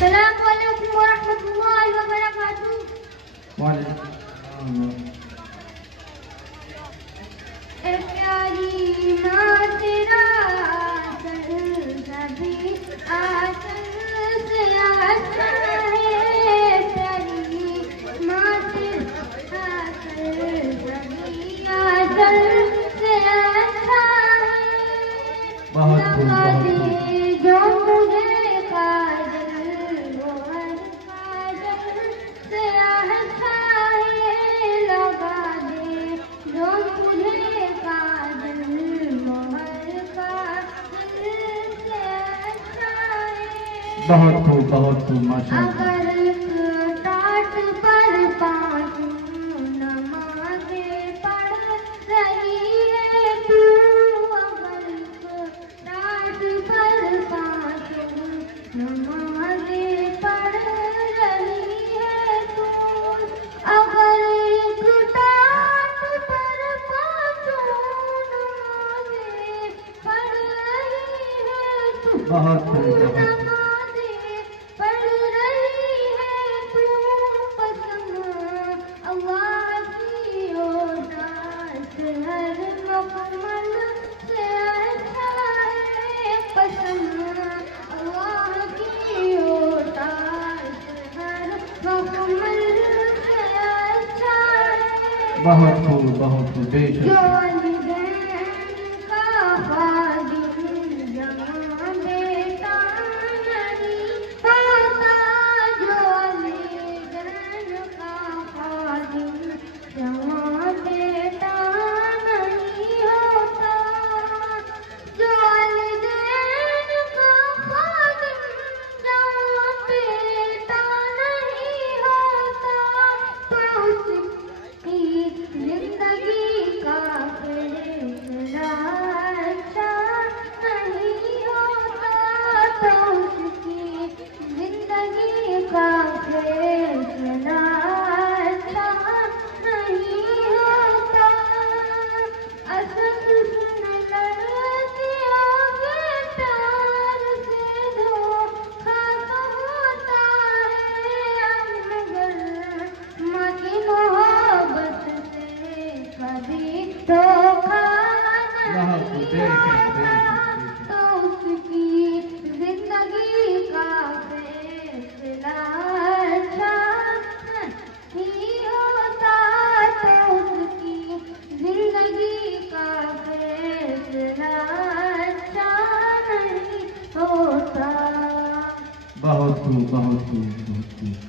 السلام علیکم ورحمۃ اللہ وبرکاتہ. وعلیکم اے پیاری ماں تیرا آنچل سبھی آنچل سے اچھا ہے. پیاری ماں تیرا آنچل سبھی آنچل سے اچھا ہے. بہت خوب، لگا بہت خوب. دے جو مجھے کاجل وہ ہر کاجل سے اچھا ہے. لگا دے جو مجھے کاجل وہ ہر کاجل سے اچھا ہے. بہت خوب، بہت خوب، ماشاء اللہ. اگر ایک ٹاٹ پر پانچ نمازیں پڑھ رہی ہے تو، اگر ایک ٹاٹ پر پانچ نمازیں پڑھ رہی ہے تو، اگر ایک ٹاٹ پر پانچ نمازیں پڑھ رہی ہے تو، بہت خوب، بہت خوب. نمازیں پڑھ رہی ہے تو، قسم اللہ کی اوداس ہر مکمل سے اچھا ہے. قسم اللہ کی اوداس ہر مکمل سے اچھا ہے. بہت خوب، بہت خوب، بے جو شک. والدین کا خادم جہاں بیٹا نہیں ہوتا. جو والدین کا خادم جہاں بیٹا نہیں ہوتا. جو والدین کا خادم جہاں بیٹا نہیں ہوتا، تو اس کی زندگی کا فیصلہ اچھا نہیں ہوتا. تو اس کی زندگی کا فیصلہ اچھا نہیں ہوتا. اسد سن لڑکیوں کے پیار سے دھوکھا تو ہوتا ہے، مگر ماں کی محبت سے کبھی دھوکھا بہت خوب، نہیں بے شک، بے ہوتا. شک، بے شک. تو اس کی زندگی کا فیصلہ اچھا نہیں ہوتا. تو اس کی زندگی کا فیصلہ اچھا نہیں ہوتا. بہت خوب، بہت خوب، بہت خوب.